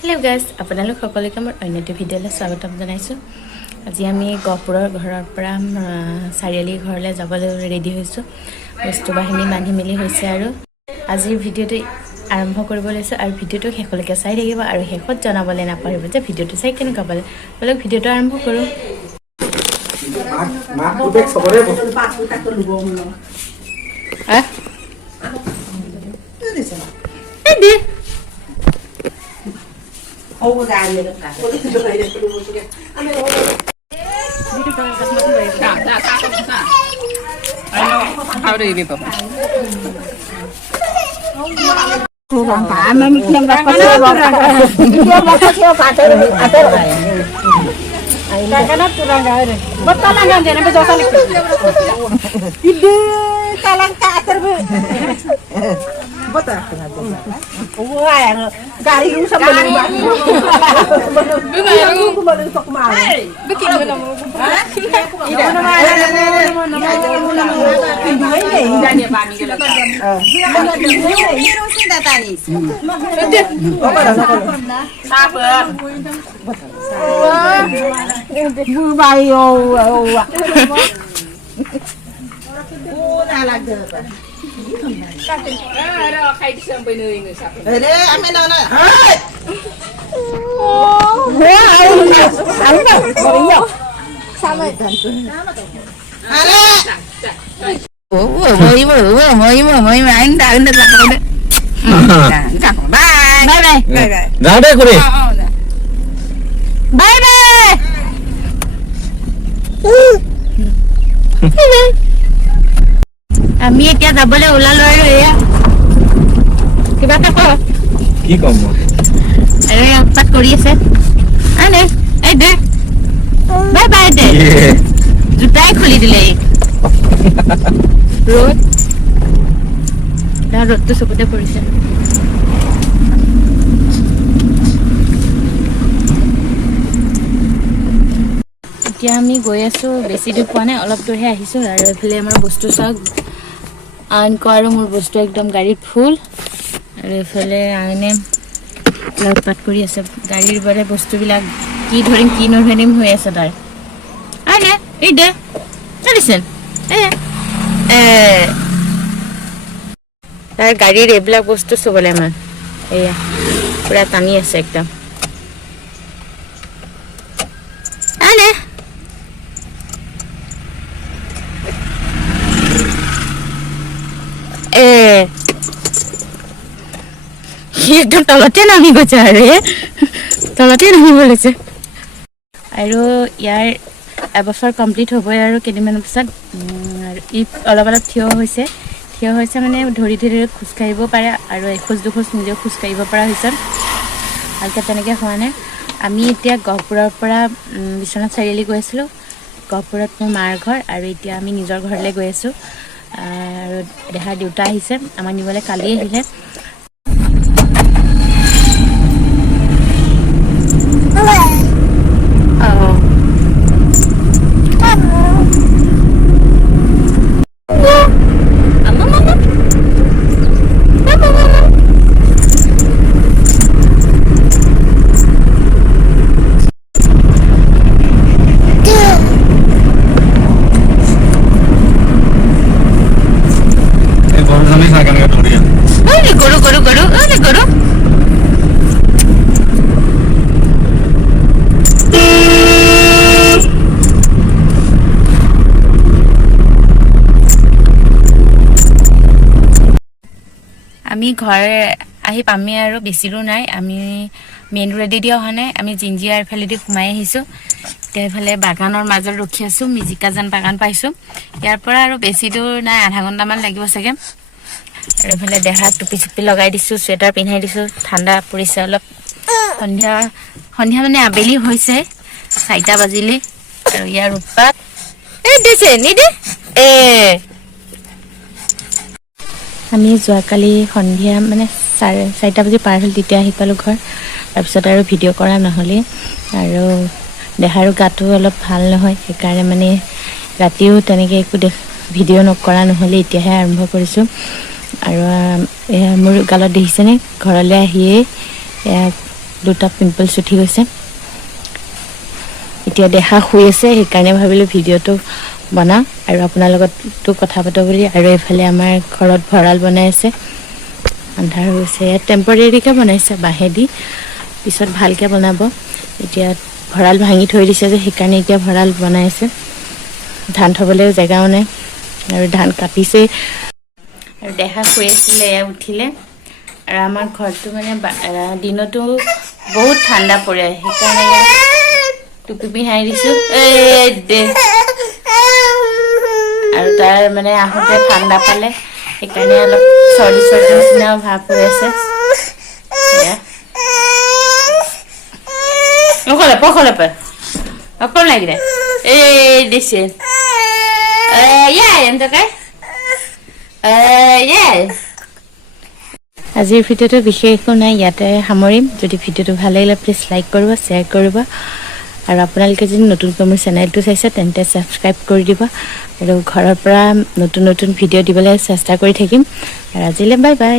Hello guys, আপোনালোক সকলোকে মোৰ অন্য এটা ভিডিঅ'লৈ স্বাগতম জনাইছোঁ। আজি আমি গহপুৰৰ ঘৰৰ পৰা চাৰিআলি ঘৰলৈ যাবলৈ ৰেডি হৈছোঁ। বস্তু বাহিনী বান্ধি মেলি হৈছে আৰু আজিৰ ভিডিঅ'টো আৰম্ভ কৰিব লৈছোঁ আৰু ভিডিঅ'টো শেষলৈকে চাই থাকিব আৰু শেষত জনাবলৈ নাপাহৰিব যে ভিডিঅ'টো চাই কেনেকুৱা পালে। বলক ভিডিঅ'টো আৰম্ভ কৰোঁ। আমি এতিয়া যাবলৈ ওলালো আৰু এয়া কিবা এটা কি কম আৰু উৎপাত কৰি আছে আনে এই দে বাই বাই দে জোতাই খুলি দিলে ৰ'দটো চকুতে পৰিছে। এতিয়া আমি গৈ আছোঁ, বেছি দূৰ পোৱা নাই, অলপ দূৰহে আহিছোঁ আৰু এইফালে আমাৰ বস্তু চাওক আনকো আৰু মোৰ বস্তু একদম গাড়ীত ফুল আৰু এইফালে আনে উৎপাত কৰি আছে গাড়ীৰ বাবে বস্তুবিলাক কি ধৰিম কি নধৰিম হৈ আছে তাৰ আনে এই দে চলিছেন তাৰ গাড়ীৰ এইবিলাক বস্তু চুবলৈ আমাৰ এয়া পুৰা টানি আছে একদম আনে একদম তলতে নামি গৈছে আৰু তলতে নামিব লৈছে আৰু ইয়াৰ এবছৰ কমপ্লিট হ'বই আৰু কেইদিনমানৰ পিছত আৰু ই অলপ অলপ থিয় হৈছে মানে ধৰি ধৰি খোজকাঢ়িব পাৰে আৰু এখোজ দুখোজ নিজেও খোজকাঢ়িব পৰা হৈছে ভালকৈ তেনেকৈ হোৱা নাই। আমি এতিয়া গহপুৰৰ পৰা বিশ্বনাথ চাৰিআলি গৈ আছিলোঁ। গহপুৰত মোৰ মাৰ ঘৰ আৰু এতিয়া আমি নিজৰ ঘৰলৈ গৈ আছোঁ আৰু দেহাৰ দেউতা আহিছে আমাক নিবলৈ কালি আহিলে। আমি ঘৰ আহি পামেই আৰু বেছি দূৰ নাই, আমি মেইন ৰোডেদি অহা নাই, আমি জিঞ্জিয়াৰ ফালেদি সোমাই আহিছোঁ। এতিয়া এইফালে বাগানৰ মাজত ৰখি আছোঁ, মিজিকাজান বাগান পাইছোঁ। ইয়াৰ পৰা আৰু বেছি দূৰ নাই, আধা ঘণ্টামান লাগিব চাগে। আৰু এইফালে দেহাত টুপি চুপি লগাই দিছোঁ, চুৱেটাৰ পিন্ধাই দিছোঁ, ঠাণ্ডা পৰিছে অলপ। সন্ধিয়া মানে আবেলি হৈছে 4টা বাজিলে আৰু ইয়াৰ উৎপাত দিছে নিদে আমি যোৱাকালি সন্ধিয়া মানে 4টা বাজি পাৰ হ'ল তেতিয়া আহি পালোঁ ঘৰ। তাৰপিছত আৰু ভিডিঅ' কৰা নহ'লে আৰু দেহাৰো গাটো অলপ ভাল নহয়, সেইকাৰণে মানে ৰাতিও তেনেকৈ একো ভিডিঅ' নকৰা নহ'লে এতিয়াহে আৰম্ভ কৰিছোঁ। আৰু মোৰ গালত দেখিছেনে ঘৰলৈ আহিয়ে দুটা পিম্পলছ উঠি গৈছে এতিয়া দেখা শুই আছে সেইকাৰণে ভাবিলোঁ ভিডিঅ'টো বনাওঁ আৰু আপোনাৰ লগতো কথা পাতো বুলি আৰু এফালে আমাৰ ঘৰত ভঁৰাল বনাই আছে আন্ধাৰ হৈছে ইয়াত টেম্পৰেৰীকৈ বনাইছে বাঁহেদি পিছত ভালকৈ বনাব এতিয়া ভঁৰাল ভাঙি থৈ দিছে যে সেইকাৰণে এতিয়া ভঁৰাল বনাই আছে ধান থ'বলৈও জেগাও নাই আৰু ধান কাটিছে আৰু দেখা শুই আছিলে এয়া উঠিলে আৰু আমাৰ ঘৰটো মানে দিনতো বহুত ঠাণ্ডা পৰে সেইকাৰণে টুপি পিন্ধাই দিছোঁ আৰু তাৰ মানে আহোঁতে ঠাণ্ডা পালে সেইকাৰণে অলপ চৰ্দি নিচিনাও ভাৱ হৈ আছে পখলে অকল লাগিলে দিছে আজিৰ ভিডিঅ'টো বিশেষ একো নাই ইয়াতে সামৰিম যদি ভিডিঅ'টো ভাল লাগিলে প্লিজ লাইক কৰিব শ্বেয়াৰ কৰিব আৰু আপোনালোকে যদি নতুনকৈ মোৰ চেনেলটো চাইছে তেন্তে ছাবস্ক্ৰাইব কৰি দিব আৰু ঘৰৰ পৰা নতুন নতুন ভিডিঅ' দিবলৈ চেষ্টা কৰি থাকিম আৰু আজিলৈ বাই বাই